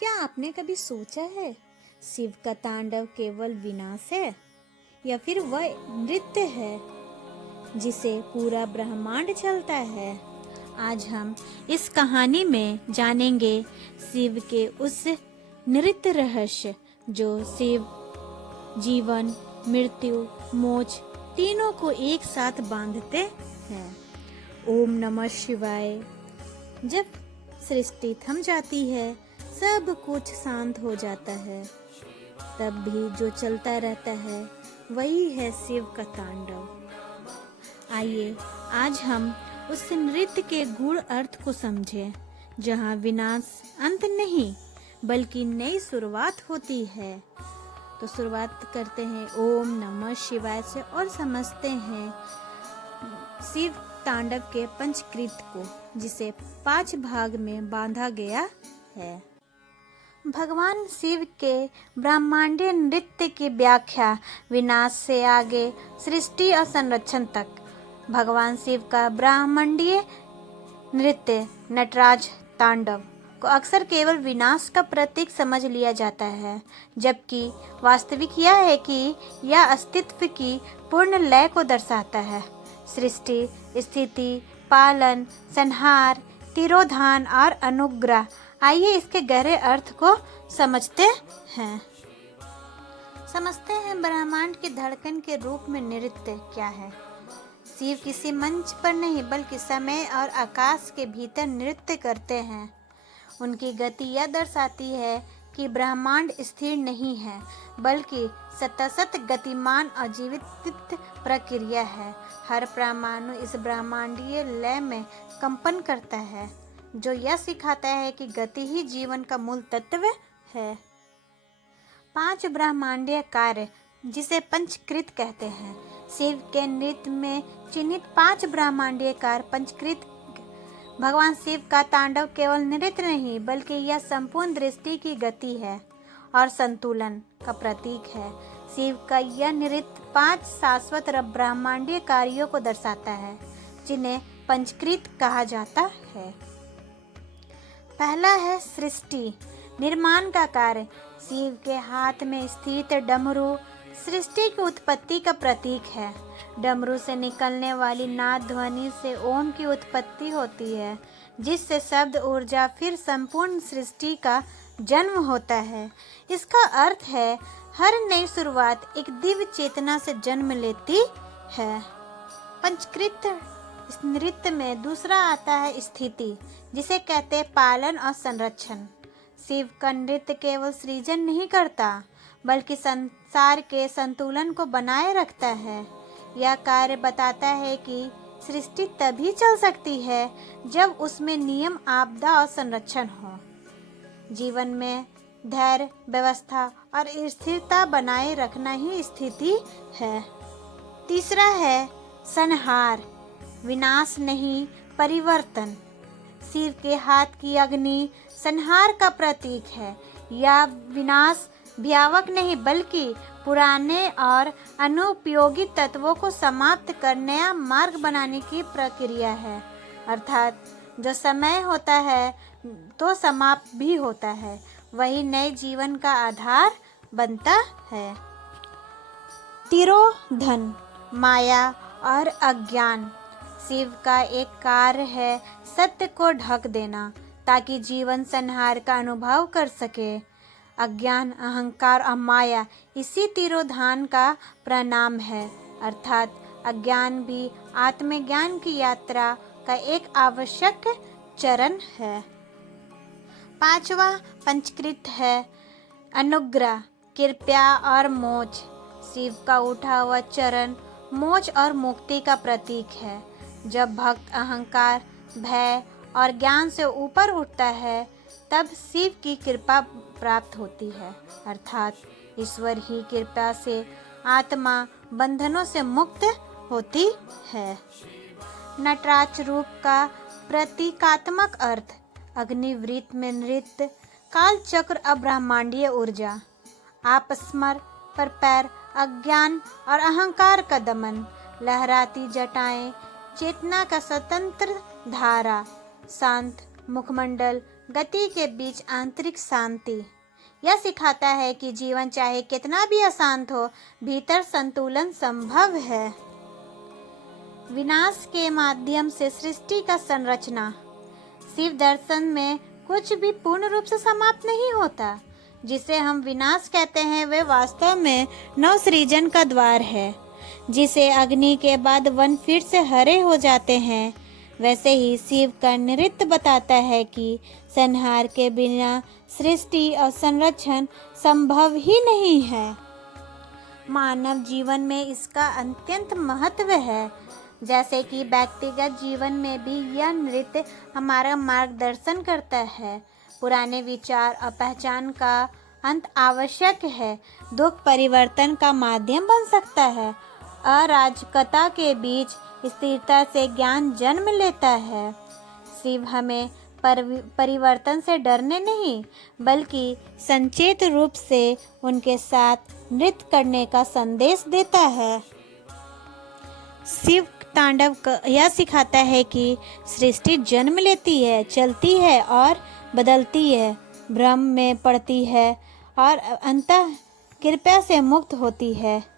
क्या आपने कभी सोचा है शिव का तांडव केवल विनाश है या फिर वह नृत्य है जिसे पूरा ब्रह्मांड चलता है? आज हम इस कहानी में जानेंगे शिव के उस नृत्य रहस्य जो शिव जीवन, मृत्यु, मोक्ष तीनों को एक साथ बांधते हैं। ओम नमः शिवाय। जब सृष्टि थम जाती है, सब कुछ शांत हो जाता है, तब भी जो चलता रहता है वही है शिव का तांडव। आइए आज हम उस नृत्य के गूढ़ अर्थ को समझें, जहाँ विनाश अंत नहीं बल्कि नई शुरुआत होती है। तो शुरुआत करते हैं ओम नमः शिवाय से और समझते हैं शिव तांडव के पंचकृत को, जिसे 5 भाग में बांधा गया है। भगवान शिव के ब्रह्मांडीय नृत्य की व्याख्या विनाश से आगे सृष्टि और संरक्षण तक। भगवान शिव का ब्रह्मांडीय नृत्य नटराज तांडव को अक्सर केवल विनाश का प्रतीक समझ लिया जाता है, जबकि वास्तविक यह है कि यह अस्तित्व की पूर्ण लय को दर्शाता है। सृष्टि, स्थिति, पालन, संहार, तिरोधान और अनुग्रह। आइए इसके गहरे अर्थ को समझते हैं। ब्रह्मांड की धड़कन के रूप में नृत्य क्या है। शिव किसी मंच पर नहीं बल्कि समय और आकाश के भीतर नृत्य करते हैं। उनकी गति यह दर्शाती है कि ब्रह्मांड स्थिर नहीं है बल्कि सतत गतिमान और जीवित प्रक्रिया है। हर परमाणु इस ब्रह्मांडीय लय में कंपन करता है, जो यह सिखाता है कि गति ही जीवन का मूल तत्व है। 5 ब्रह्मांडीय कार्य, जिसे पंचकृत कहते हैं। शिव के नृत्य में चिन्हित 5 ब्रह्मांडीय कार्य पंचकृत। भगवान शिव का तांडव केवल नृत्य नहीं बल्कि यह संपूर्ण दृष्टि की गति है और संतुलन का प्रतीक है। शिव का यह नृत्य 5 शाश्वत ब्रह्मांडीय कार्यों को दर्शाता है, जिन्हें पंचकृत कहा जाता है। पहला है सृष्टि निर्माण का कार्य। शिव के हाथ में स्थित डमरू सृष्टि की उत्पत्ति का प्रतीक है। डमरू से निकलने वाली नाद ध्वनि से ओम की उत्पत्ति होती है, जिससे शब्द ऊर्जा फिर संपूर्ण सृष्टि का जन्म होता है। इसका अर्थ है हर नई शुरुआत एक दिव्य चेतना से जन्म लेती है। पंचकृत नृत्य में दूसरा आता है स्थिति, जिसे कहते हैं पालन और संरक्षण। शिव का नृत्य केवल सृजन नहीं करता बल्कि संसार के संतुलन को बनाए रखता है। यह कार्य बताता है कि सृष्टि तभी चल सकती है जब उसमें नियम, आपदा और संरक्षण हो। जीवन में धैर्य, व्यवस्था और स्थिरता बनाए रखना ही स्थिति है। तीसरा है संहार, विनाश नहीं परिवर्तन। शिव के हाथ की अग्नि संहार का प्रतीक है। यह विनाश भयावह नहीं बल्कि पुराने और अनुपयोगी तत्वों को समाप्त कर नया मार्ग बनाने की प्रक्रिया है। अर्थात जो समय होता है तो समाप्त भी होता है, वही नए जीवन का आधार बनता है। तिरोधन, माया और अज्ञान। शिव का एक कार्य है सत्य को ढक देना, ताकि जीवन संहार का अनुभव कर सके। अज्ञान, अहंकार और माया इसी तिरोधान का परिणाम है। अर्थात अज्ञान भी आत्मज्ञान की यात्रा का एक आवश्यक चरण है। 5वां पंचकृत है अनुग्रह, कृपा और मोक्ष। शिव का उठा हुआ चरण मोक्ष और मुक्ति का प्रतीक है। जब भक्त अहंकार, भय और ज्ञान से ऊपर उठता है, तब शिव की कृपा प्राप्त होती है। अर्थात ईश्वर ही कृपा से आत्मा बंधनों से मुक्त होती है। नटराज रूप का प्रतीकात्मक अर्थ, अग्निवृत्त में नृत्य, काल चक्र अब्रह्मांडीय ऊर्जा, आपस्मर पर पैर, अज्ञान और अहंकार का दमन, लहराती जटाएं, चेतना का स्वतंत्र धारा, शांत मुखमंडल, गति के बीच आंतरिक शांति। यह सिखाता है कि जीवन चाहे कितना भी अशांत हो, भीतर संतुलन संभव है। विनाश के माध्यम से सृष्टि का संरचना। शिव दर्शन में कुछ भी पूर्ण रूप से समाप्त नहीं होता। जिसे हम विनाश कहते हैं वह वास्तव में नवसृजन का द्वार है। जिसे अग्नि के बाद वन फिर से हरे हो जाते हैं, वैसे ही शिव का नृत्य बताता है कि संहार के बिना सृष्टि और संरक्षण संभव ही नहीं है। मानव जीवन में इसका अत्यंत महत्व है। जैसे कि व्यक्तिगत जीवन में भी यह नृत्य हमारा मार्गदर्शन करता है। पुराने विचार और पहचान का अंत आवश्यक है। दुख परिवर्तन का माध्यम बन सकता है। अराजकता के बीच स्थिरता से ज्ञान जन्म लेता है। शिव हमें परिवर्तन से डरने नहीं, बल्कि संचेत रूप से उनके साथ नृत्य करने का संदेश देता है। शिव तांडव यह सिखाता है कि सृष्टि जन्म लेती है, चलती है और बदलती है, भ्रम में पड़ती है और अंततः कृपा से मुक्त होती है।